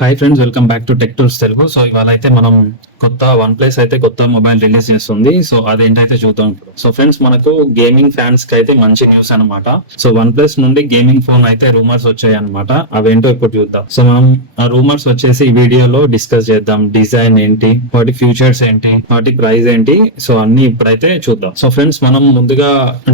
Hi friends, welcome back to tech tools Telugu. So ఇవాళ అయితే మనం కొత్త వన్ ప్లస్ అయితే కొత్త మొబైల్ రిలీజ్ చేస్తుంది. సో అదేంటైతే చూద్దాం ఇప్పుడు. సో ఫ్రెండ్స్, మనకు గేమింగ్ ఫ్యాన్స్ కి అయితే మంచి న్యూస్ అనమాట. సో వన్ ప్లస్ నుండి గేమింగ్ ఫోన్ అయితే రూమర్స్ వచ్చాయి అనమాట. అవేంటో ఇప్పుడు చూద్దాం. సో మనం ఆ రూమర్స్ వచ్చేసి ఈ వీడియోలో డిస్కస్ చేద్దాం. డిజైన్ ఏంటి, వాటి ఫ్యూచర్స్ ఏంటి, వాటి ప్రైస్ ఏంటి, సో అన్ని ఇప్పుడైతే చూద్దాం. సో ఫ్రెండ్స్, మనం ముందుగా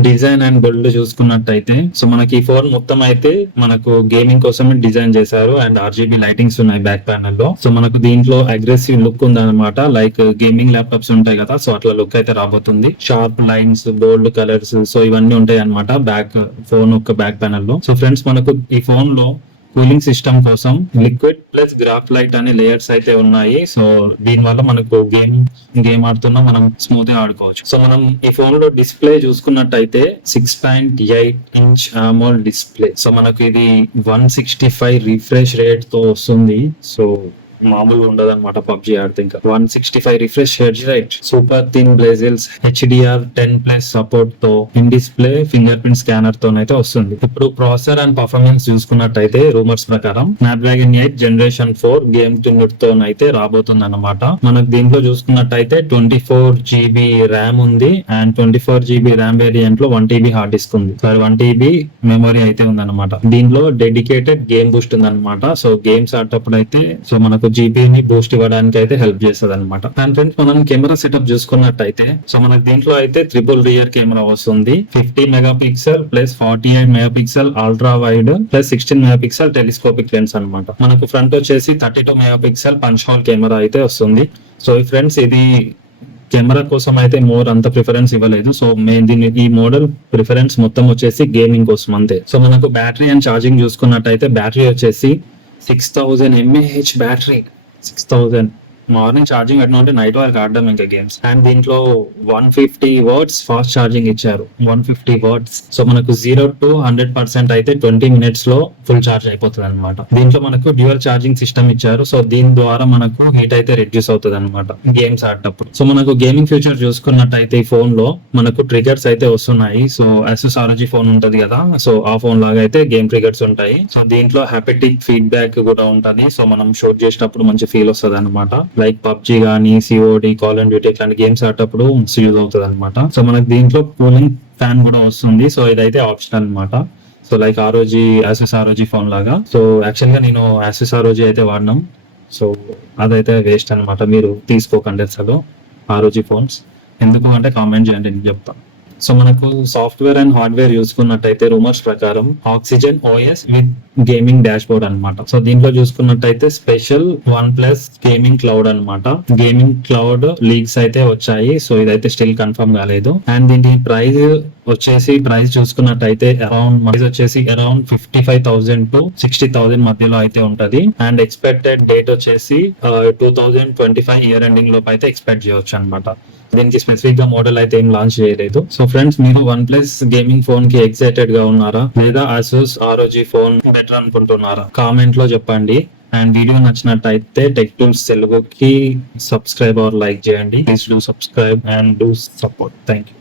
డిజైన్ అండ్ బిల్డ్ చూసుకున్నట్టయితే సో మనకి ఈ ఫోన్ మొత్తం అయితే మనకు గేమింగ్ కోసమే డిజైన్ చేశారు అండ్ RGB లైటింగ్స్ ఉన్నాయి బ్యాక్ ప్యానల్ లో. సో మనకు దీంట్లో అగ్రెసివ్ లుక్ ఉందన్నమాట. లైక్ గేమింగ్ ల్యాప్టాప్స్ ఉంటాయి కదా, సో అట్లా లుక్ అయితే రాబోతుంది. షార్ప్ లైన్స్, బోల్డ్ కలర్స్, సో ఇవన్నీ ఉంటాయి అనమాట బ్యాక్ ఫోన్ యొక్క బ్యాక్ ప్యానల్ లో. సో ఫ్రెండ్స్, మనకు ఈ ఫోన్ లో కూలింగ్ సిస్టమ్ కోసం లిక్విడ్ ప్లస్ గ్రాఫ్లైట్ అనే లేయర్స్ అయితే ఉన్నాయి. సో దీని వల్ల మనకు గేమ్ ఆడుతున్నా మనం స్మూత్ గా ఆడుకోవచ్చు. సో మనం ఈ ఫోన్ లో డిస్ప్లే చూసుకున్నట్టయితే 6.8 ఇంచ్ AMOLED డిస్ప్లే. సో మనకు ఇది 165 రిఫ్రెష్ రేట్ తో వస్తుంది. సో మామూలుగా ఉండదు అనమాట పబ్జీ ఆడితే. ఇంకా 165 రిఫ్రెష్ హెడ్జ్ rate, super thin bezels, HDR10+ support తో in display fingerprint scanner తోనైతే వస్తుంది. ఇప్పుడు ప్రాసెసర్ అండ్ పర్ఫార్మెన్స్ చూసుకున్నట్టయితే రూమర్స్ ప్రకారం స్నాప్డ్రాగన్ 8 Gen 4 గేమ్ యూనిట్ తోనైతే రాబోతుంది అనమాట. మనకు దీంట్లో చూసుకున్నట్టయితే 24GB ర్యామ్ ఉంది అండ్ 24GB ర్యామ్ వేరియంట్ లో 1TB హార్డ్ డిస్క్ ఉంది. 1TB మెమరీ అయితే ఉంది అనమాట. దీంట్లో డెడికేటెడ్ గేమ్ బూస్ట్ ఉంది అనమాట. సో గేమ్స్ ఆడేటప్పుడు అయితే సో మనకు జీబీ ని బూస్ట్ ఇవ్వడానికి అయితే హెల్ప్ చేస్తుంది అనమాట. అండ్ ఫ్రెండ్స్, మనం కెమెరా సెటప్ చూసుకున్నట్టయితే సో మనకు దీంట్లో అయితే ట్రిపుల్ రియర్ కెమెరా వస్తుంది. 50 megapixel plus 48 megapixel ultra wide plus 16 megapixel telescopic lens అనమాట. మనకు ఫ్రంట్ వచ్చేసి 32 మెగాపిక్సెల్ పంచ్ హోల్ కెమెరా అయితే వస్తుంది. సో ఫ్రెండ్స్, ఇది కెమెరా కోసం అయితే అంత ప్రిఫరెన్స్ ఇవ్వలేదు. సో ఈ మోడల్ ప్రిఫరెన్స్ మొత్తం వచ్చేసి గేమింగ్ కోసం అంతే. సో మనకు బ్యాటరీ అండ్ ఛార్జింగ్ చూసుకున్నట్టయితే బ్యాటరీ వచ్చేసి 6000 mAh బ్యాటరీ. 6000 మార్నింగ్ ఛార్జింగ్ పెట్టిన అంటే నైట్ వరకు ఆడడం ఇంకా గేమ్స్. అండ్ దీంట్లో 150 వాట్స్ ఫాస్ట్ ఛార్జింగ్ ఇచ్చారు. 150 వాట్స్. సో మనకు 0 to 100% అయితే 20 minutes లో ఫుల్ ఛార్జ్ అయిపోతుంది అనమాట. దీంట్లో మనకు డ్యూయల్ ఛార్జింగ్ సిస్టమ్ ఇచ్చారు. సో దీని ద్వారా మనకు హీట్ అయితే రెడ్యూస్ అవుతుంది అనమాట గేమ్స్ ఆడేటప్పుడు. సో మనకు గేమింగ్ ఫ్యూచర్ చూసుకున్నట్టయితే ఈ ఫోన్ లో మనకు ట్రిగర్స్ అయితే వస్తున్నాయి. సో Asus ROG ఫోన్ ఉంటది కదా, సో ఆ ఫోన్ లాగా అయితే గేమ్ ట్రిగర్స్ ఉంటాయి. సో దీంట్లో హ్యాపెటిక్ ఫీడ్బ్యాక్ కూడా ఉంటది. సో మనం షూట్ చేసేటప్పుడు మంచి ఫీల్ వస్తుంది అనమాట. లైక్ పబ్జీ గానీ, COD, కాల్ అండ్ డ్యూటీ ఇట్లాంటి గేమ్స్ ఆడేటప్పుడు యూజ్ అవుతుంది అనమాట. సో మనకి దీంట్లో కూలింగ్ ఫ్యాన్ కూడా వస్తుంది. సో ఇదైతే ఆప్షన్ అనమాట. So like Asus ROG phone లాగా. సో యాక్చువల్ గా నేను Asus ROG అయితే వాడినాం. సో అదైతే వేస్ట్ అనమాట. మీరు తీసుకోకండి అసలు ROG ఫోన్స్. ఎందుకు అంటే కామెంట్ చేయండి, నేను చెప్తాను. సో మనకు సాఫ్ట్వేర్ అండ్ హార్డ్వేర్ చూసుకున్నట్టయితే రూమర్స్ ప్రకారం Oxygen OS with gaming dash board అనమాట. సో దీంట్లో చూసుకున్నట్టయితే స్పెషల్ OnePlus గేమింగ్ క్లౌడ్ అనమాట. గేమింగ్ క్లౌడ్ లీక్స్ అయితే వచ్చాయి. సో ఇదైతే స్టిల్ కన్ఫర్మ్ కాలేదు. అండ్ దీని ప్రైస్ చూసుకున్నట్టయితే అరౌండ్ 55,000 to 60,000 మధ్యలో అయితే ఉంటది. అండ్ ఎక్స్పెక్టెడ్ డేట్ వచ్చేసి 2025 ఇయర్ ఎండింగ్ లోపు అయితే ఎక్స్పెక్ట్ చేయొచ్చు అనమాట. దీనికి స్పెసిఫిక్ గా మోడల్ అయితే ఏం లాంచ్ చేయలేదు. సో ఫ్రెండ్స్, మీరు OnePlus గేమింగ్ ఫోన్ కి ఎక్సైటెడ్ గా ఉన్నారా, లేదా Asus ROG ఫోన్ బెటర్ అనుకుంటున్నారా? కామెంట్ లో చెప్పండి. అండ్ వీడియో నచ్చినట్టయితే టెక్ టూల్స్ తెలుగుకి సబ్స్క్రైబ్ ఆర్ లైక్ చేయండి. Please do subscribe and do support. Thank you.